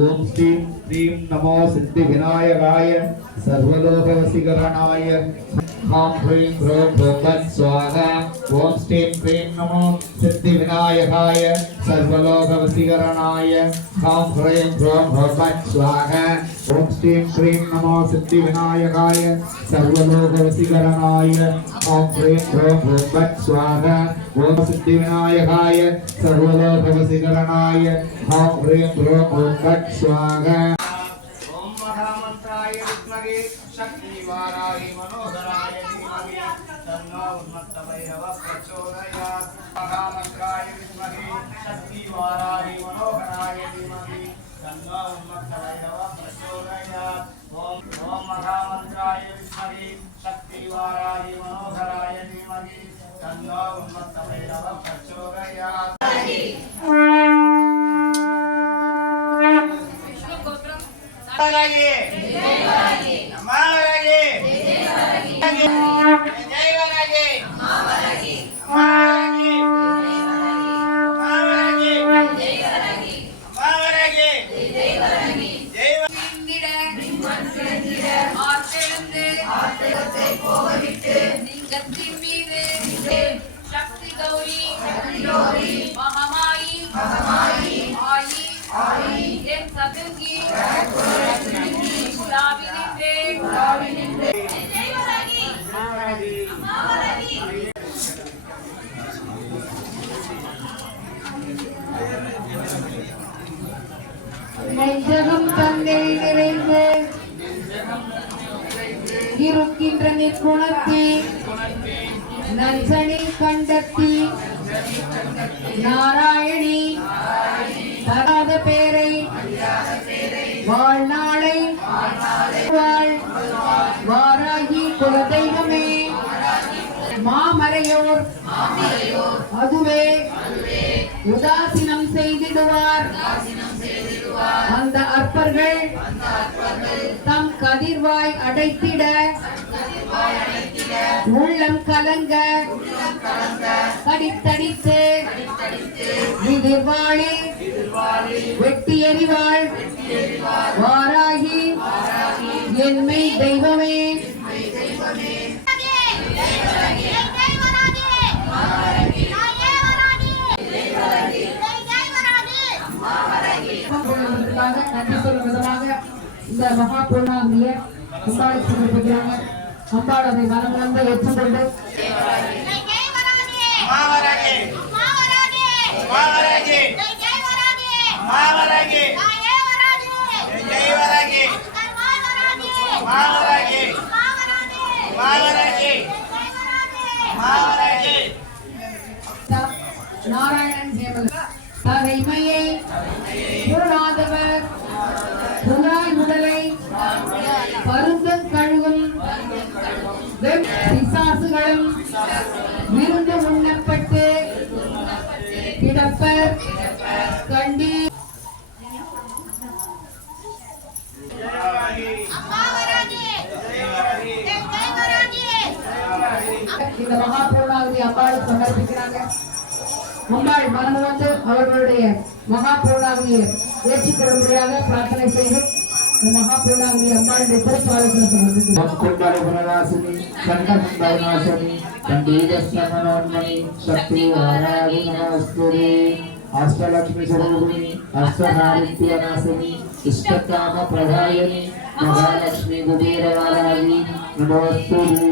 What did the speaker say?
ఓం శ్రీం శ్రీం నమో సిద్ధి వినాయకాయ సర్వలోకవసిగరణాయ హాం హ్రీం హ్రోం ओम स्टीम क्रीं नमो सिद्धिविनायकाय सर्वलोकवशीकरणाय ॐ ह्रीं ह्रों ह्रोमट् स्वाहा। ॐ स्टीं क्रीं नमो सिद्धिविनायकाय सर्वलोकवशीकरणाय ॐ ह्रीं ह्रों ह्रोमट् स्वाहा। ॐ सिद्धिविनायकाय सर्वलोकवशीकरणाय ॐ ह्रीं ह्रों ह्रोमट् स्वाहा। ॐ महामन्त्राय विद्महे, शक्तिवाराय, मनोहराय। ఉన్నతభైరవ ప్రచోదయాత్ మహామంత్రాయ విద్మహే శక్తివారాయ మనోహరాయ ధీమహి తన్నో ఉన్నతభైరవ ప్రచోదయాత్ ఓం ఓం మహామంత్రాయ విద్మహే శక్తివారాయ మనోహరాయ ధీమహి తన్నో ఉన్నతభైరవ ప్రచోదయాత్ అలాగే ஆற்றெழுந்து லிங்கத்தின் மீது சக்தி கௌரி மகமாயி ஆயி என் சதுங்கி உலாவி நின்றே நெஞ்சகம் தந்தை நிறைந்து இருக்கின்ற நிற்குணத்தி நஞ்சனை கண்டத்தி நாராயணி தராத பேரை வாழ்நாளை வாராகி குலதெய்வமே மாமறையோர் அதுவே உதாசீனம் செய்திடுவார். அந்த அற்பர்கள் கதிர்வாய் அடைத்திட. உள்ளம் கலங்க. கடித்தடித்து. எதிர்வாழி வெட்டி எறிவாள். வாராகி. என்மை தெய்வமே. தெய்வமே இந்த மகா பூர்ணாந்திய அம்பாளை சமர்ப்பிக்கிறாங்க அம்பாள் அதை மனம் வந்து ஏற்றுக்கொண்டு அம்மா வராகி அம்மா கண்டி இந்த மகா பூர்ணாவதி அம்பாளுக்கு சமர்ப்பிக்கிறாங்க. அம்பாள் மனம் வந்து அவர்களுடைய மகா பூர்ணாவதியை ஏற்றுக்கொள்ளும்படியாக பிரார்த்தனை செய்து இந்த மகா பூர்ணாவதி அம்பாளுடைய திருப்பாளத்தில் சமர்ப்பிக்கிறார் కంఠీరస్యమనోన్మణి శక్తి వారాణి నమస్తుని అష్టలక్ష్మి స్వరూపిణి అష్టహారిత్యనాశిని ఇష్టకామ ప్రదాయని మహాలక్ష్మి కుబేరవారాణి నమస్తుని